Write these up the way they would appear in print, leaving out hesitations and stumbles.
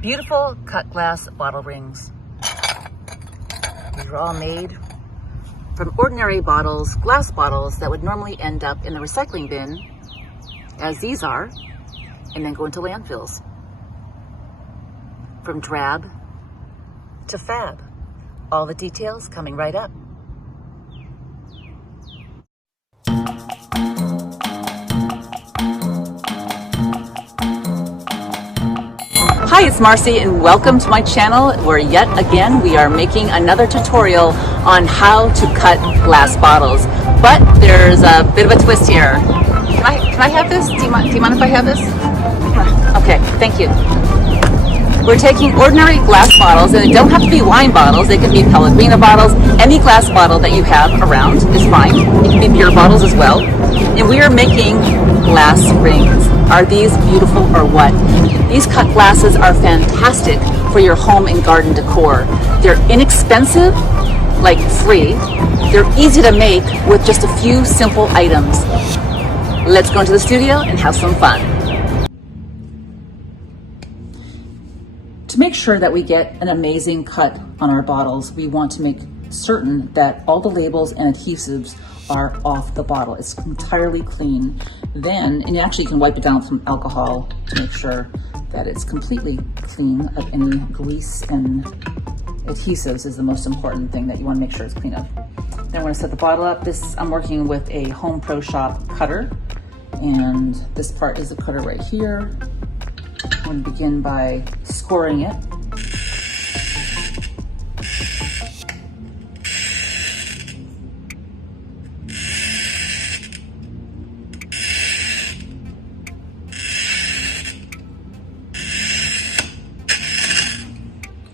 Beautiful cut glass bottle rings. These are all made from ordinary bottles, glass bottles that would normally end up in the recycling bin, as these are, and then go into landfills. From drab to fab. All the details coming right up. Hi, it's Marcie and welcome to my channel where yet again we are making another tutorial on how to cut glass bottles. But there's a bit of a twist here. Can I have this? Do you mind if I have this? Okay, thank you. We're taking ordinary glass bottles, and they don't have to be wine bottles. They can be Pellegrino bottles. Any glass bottle that you have around is fine. It can be beer bottles as well. And we are making glass rings. Are these beautiful or what? These cut glasses are fantastic for your home and garden decor. They're inexpensive, like free. They're easy to make with just a few simple items. Let's go into the studio and have some fun. To make sure that we get an amazing cut on our bottles, we want to make certain that all the labels and adhesives are off the bottle. It's entirely clean. Then, and actually you can wipe it down with some alcohol to make sure that it's completely clean of any grease, and adhesives is the most important thing that you want to make sure it's clean of. Then we're going to set the bottle up. I'm working with a Home Pro Shop cutter, and this part is the cutter right here. I'm going to begin by scoring it.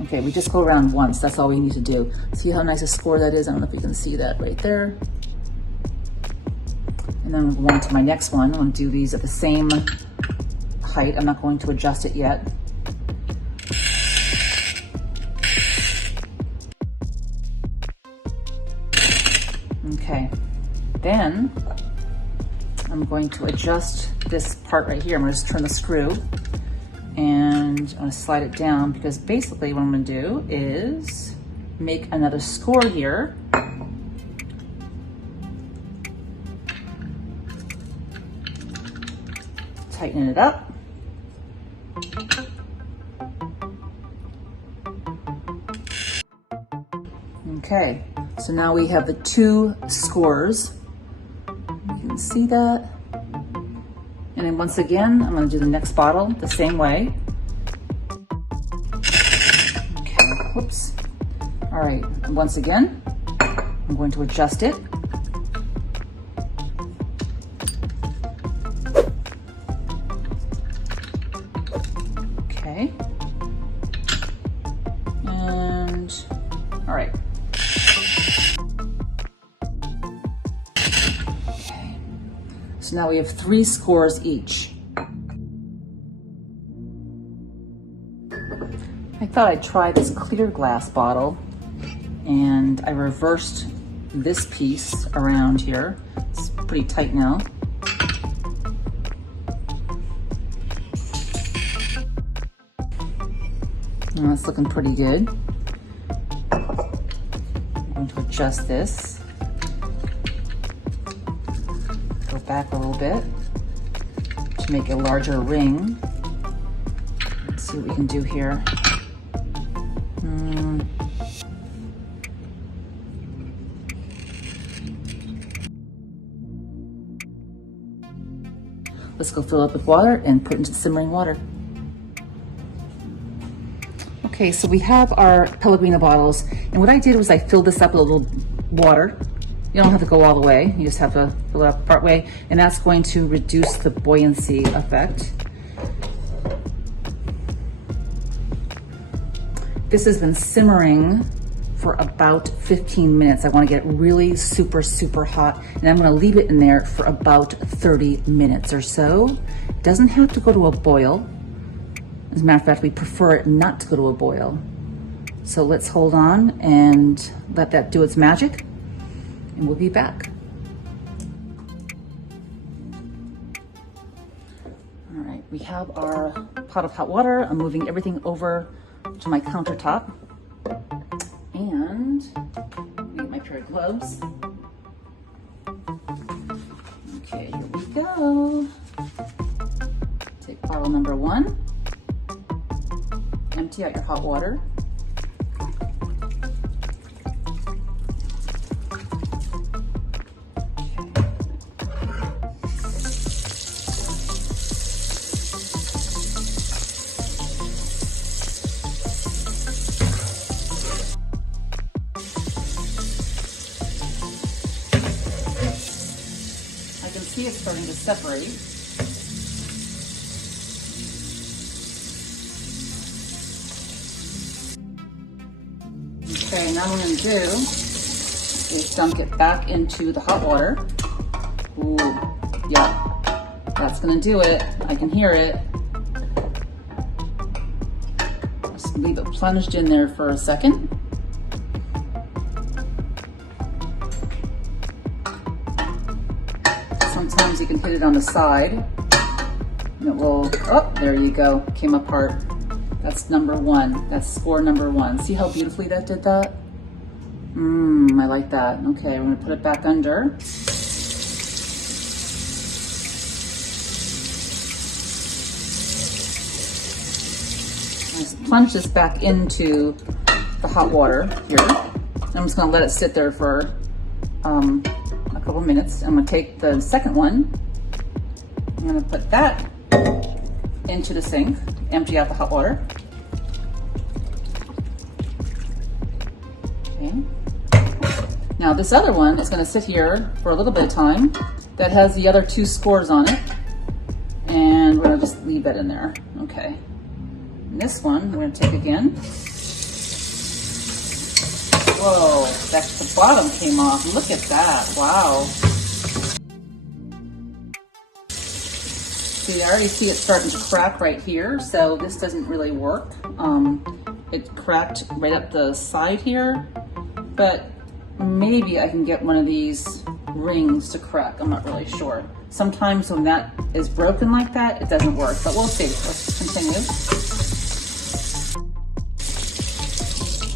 Okay, we just go around once. That's all we need to do. See how nice a score that is? I don't know if you can see that right there. And then we'll go on to my next one. I'm going to do these at the same height. I'm not going to adjust it yet. Okay, then I'm going to adjust this part right here. I'm going to just turn the screw and I'm going to slide it down, because basically what I'm going to do is make another score here. Tighten it up. Okay, so now we have the two scores. You can see that. And then once again, I'm going to do the next bottle the same way. Okay, whoops. All right, and once again, I'm going to adjust it. Okay. And, all right. So now we have 3 scores each. I thought I'd try this clear glass bottle, and I reversed this piece around here. It's pretty tight now. And that's looking pretty good. I'm going to adjust this. Go back a little bit to make a larger ring. Let's see what we can do here. Let's go fill up with water and put into the simmering water. Okay, so we have our Pellegrino bottles, and what I did was I filled this up with a little water. You don't have to go all the way, you just have to fill it up part way, and that's going to reduce the buoyancy effect. This has been simmering for about 15 minutes. I want to get it really super, super hot, and I'm going to leave it in there for about 30 minutes or so. It doesn't have to go to a boil. As a matter of fact, we prefer it not to go to a boil. So let's hold on and let that do its magic, and we'll be back. All right, we we have our pot of hot water. I'm moving everything over to my countertop. And let me get my pair of gloves. Okay, here we go. Take bottle number 1. Empty out your hot water. I can see it's starting to separate. Okay, now what I'm going to do is dunk it back into the hot water. Ooh, yeah, that's going to do it. I can hear it. Just leave it plunged in there for a second. Sometimes you can hit it on the side and it will, oh, there you go, came apart. That's number 1. That's score number 1. See how beautifully that did that? I like that. Okay, we're gonna put it back under. Just plunge this back into the hot water here. I'm just gonna let it sit there for a couple minutes. I'm gonna take the second one. I'm gonna put that into the sink, empty out the hot water. Okay. Now this other one is gonna sit here for a little bit of time. That has the other 2 scores on it. And we're gonna just leave that in there. Okay. And this one we're gonna take again. Whoa, the bottom came off. Look at that, wow. See, I already see it starting to crack right here, so this doesn't really work. It cracked right up the side here, but maybe I can get one of these rings to crack. I'm not really sure. Sometimes when that is broken like that, it doesn't work, but we'll see. Let's continue.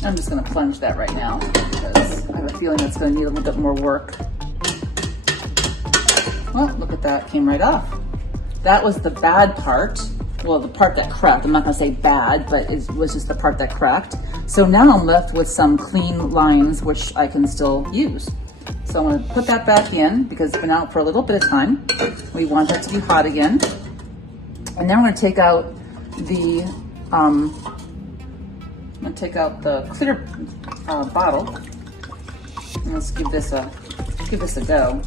I'm just gonna plunge that right now because I have a feeling it's gonna need a little bit more work. Well, look at that, came right off. That was the bad part. Well, the part that cracked. I'm not gonna say bad, but it was just the part that cracked. So now I'm left with some clean lines, which I can still use. So I'm gonna put that back in because it's been out for a little bit of time. We want that to be hot again. And then we're gonna take out the, I'm gonna take out the clear bottle. And let's give this a go.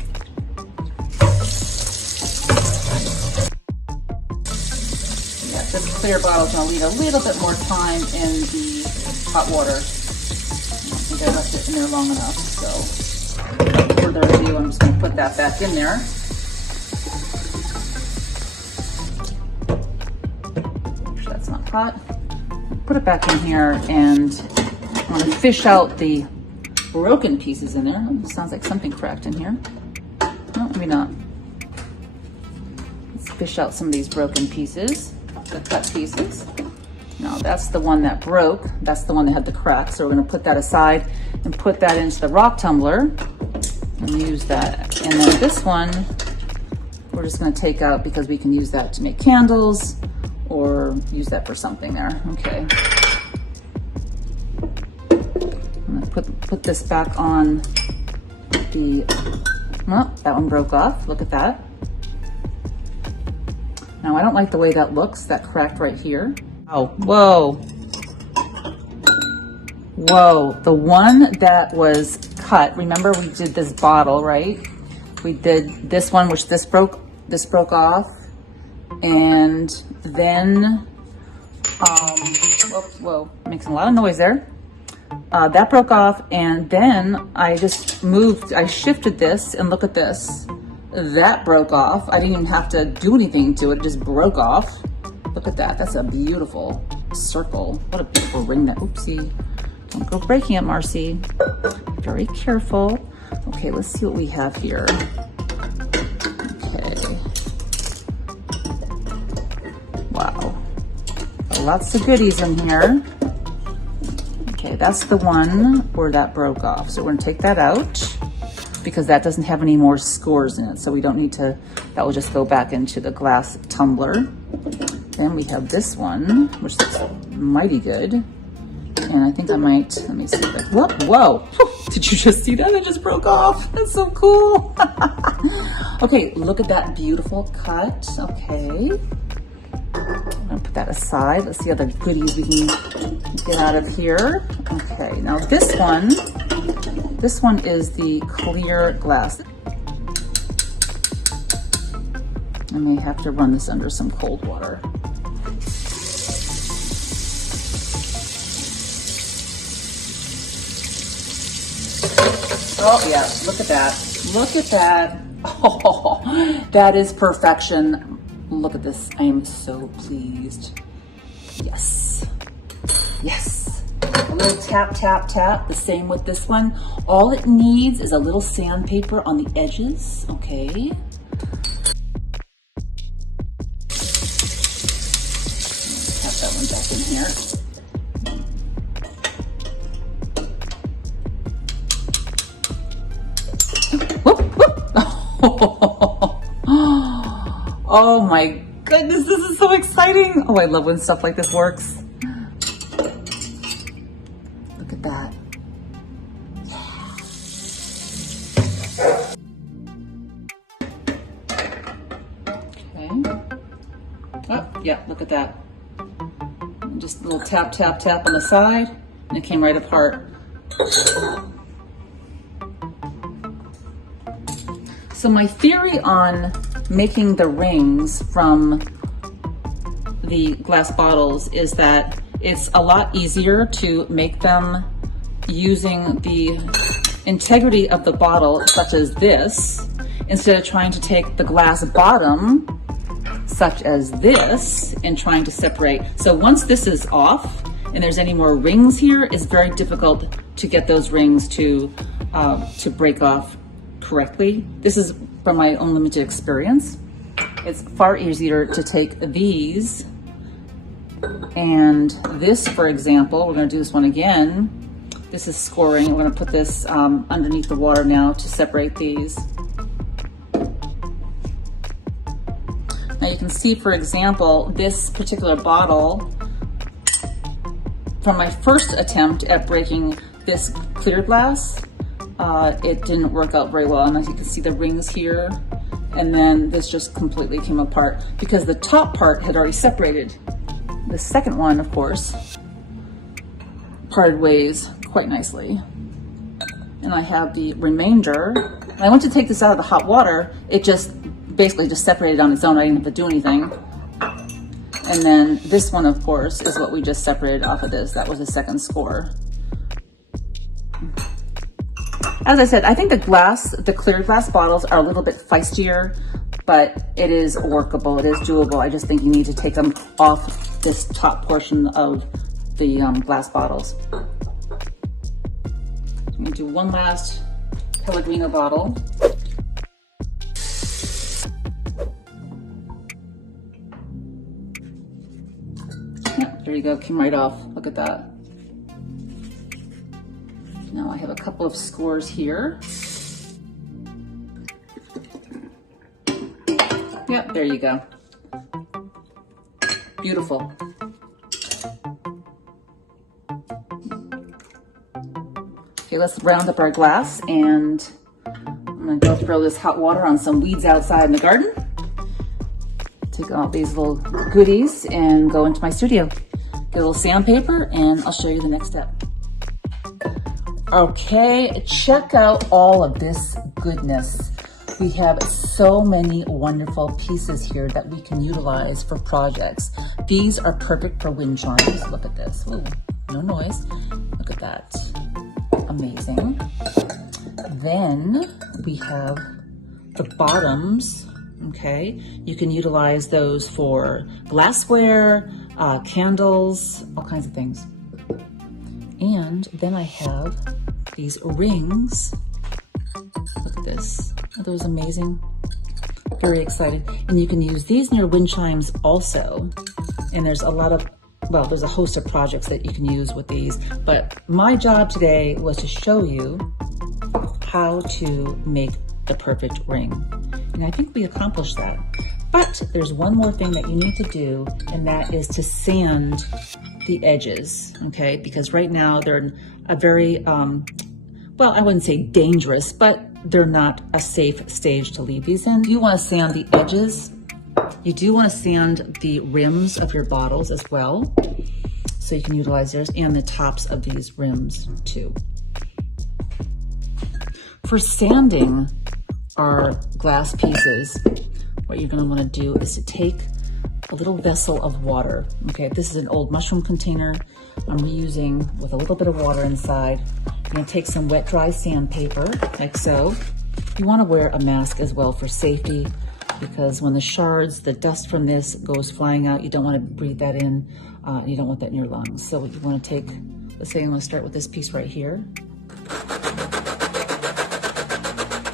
This clear bottle is going to leave a little bit more time in the hot water. I think I left it in there long enough, so without further ado, I'm just going to put that back in there. Make sure that's not hot. Put it back in here, and I'm going to fish out the broken pieces in there. It sounds like something cracked in here. No, maybe not. Let's fish out some of these broken pieces. The cut pieces. Now that's the one that broke. That's the one that had the crack. So we're going to put that aside and put that into the rock tumbler and use that. And then this one, we're just going to take out because we can use that to make candles or use that for something there. Okay. I'm going to put this back on the, oh, that one broke off. Look at that. Now I don't like the way that looks, that cracked right here. Oh, whoa. Whoa, the one that was cut, remember we did this bottle, right? We did this one, which this broke off. And then, whoa, making a lot of noise there. That broke off, and then I just I shifted this, and look at this. That broke off. I didn't even have to do anything to it. It just broke off. Look at that. That's a beautiful circle. What a beautiful ring that, oopsie. Don't go breaking it, Marcie. Very careful. Okay, let's see what we have here. Okay. lots of goodies in here. Okay, that's the one where that broke off. So we're gonna take that out because that doesn't have any more scores in it. So we don't need to, that will just go back into the glass tumbler. Then we have this one, which looks mighty good. And I think I might, let me see. Whoa, whoa. Did you just see that? It just broke off. That's so cool. Okay, look at that beautiful cut. Okay. I'm gonna put that aside. Let's see other goodies we can get out of here. Okay, now this one is the clear glass. I may have to run this under some cold water. Oh yeah, look at that. Look at that. Oh, that is perfection. Look at this. I am so pleased. Yes. Yes. A little tap, tap, tap. The same with this one. All it needs is a little sandpaper on the edges. Okay. Tap that one back in here. Whoop, whoop. Oh my goodness, this is so exciting. Oh, I love when stuff like this works. Look at that. Okay. Oh, yeah, look at that. Just a little tap, tap, tap on the side, and it came right apart. So my theory on making the rings from the glass bottles is that it's a lot easier to make them using the integrity of the bottle, such as this, instead of trying to take the glass bottom, such as this, and trying to separate. So once this is off and there's any more rings here, it's very difficult to get those rings to break off correctly. This is from my own limited experience. It's far easier to take these and this, for example, we're going to do this one again. This is scoring. We're going to put this underneath the water now to separate these. Now you can see, for example, this particular bottle, from my first attempt at breaking this clear glass, it didn't work out very well. And as you can see, the rings here, and then this just completely came apart because the top part had already separated. The second one, of course, parted ways quite nicely. And I have the remainder. When I went to take this out of the hot water, it just basically just separated on its own. I didn't have to do anything. And then this one, of course, is what we just separated off of this. That was the second score. As I said, I think the clear glass bottles are a little bit feistier, but it is workable, it is doable. I just think you need to take them off this top portion of the glass bottles. I'm gonna do one last Pellegrino bottle. Yep, there you go, came right off, look at that. Now I have a couple of scores here. Yep, there you go. Beautiful. Okay, let's round up our glass, and I'm gonna go throw this hot water on some weeds outside in the garden. Take all these little goodies and go into my studio. Get a little sandpaper and I'll show you the next step. Okay, check out all of this goodness. We have so many wonderful pieces here that we can utilize for projects. These are perfect for wind chimes. Look at this. Ooh, no noise. Look at that. Amazing. Then we have the bottoms. Okay, you can utilize those for glassware, candles, all kinds of things. And then I have these rings. Look at this. Are those amazing? Very excited. And you can use these in your wind chimes also. And there's a lot of well, there's a host of projects that you can use with these, but my job today was to show you how to make the perfect ring. And I think we accomplished that. But there's one more thing that you need to do, and that is to sand the edges, okay? Because right now they're a very, well, I wouldn't say dangerous, but they're not a safe stage to leave these in. You want to sand the edges. You do want to sand the rims of your bottles as well, so you can utilize theirs, and the tops of these rims too. For sanding our glass pieces, what you're going to want to do is to take a little vessel of water. Okay, this is an old mushroom container I'm reusing with a little bit of water inside. I'm going to take some wet dry sandpaper, like so. You want to wear a mask as well for safety, because when the shards, the dust from this goes flying out, you don't want to breathe that in. You don't want that in your lungs. So you want to take, let's say I'm going to start with this piece right here.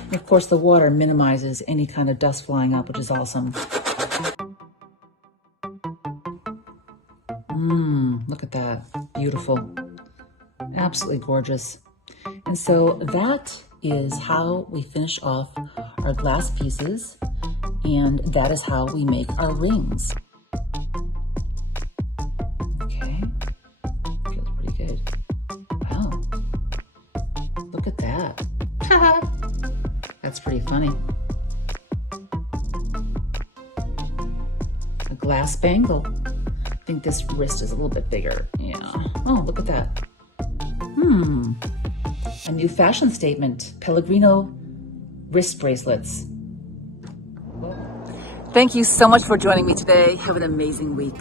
And of course, the water minimizes any kind of dust flying up, which is awesome. Look at that. Beautiful. Absolutely gorgeous. And so that is how we finish off our glass pieces, and that is how we make our rings. Okay. Feels pretty good. Wow. Look at that. That's pretty funny. A glass bangle. I think this wrist is a little bit bigger. Yeah. Oh, look at that. A new fashion statement. Pellegrino wrist bracelets. Thank you so much for joining me today. Have an amazing week.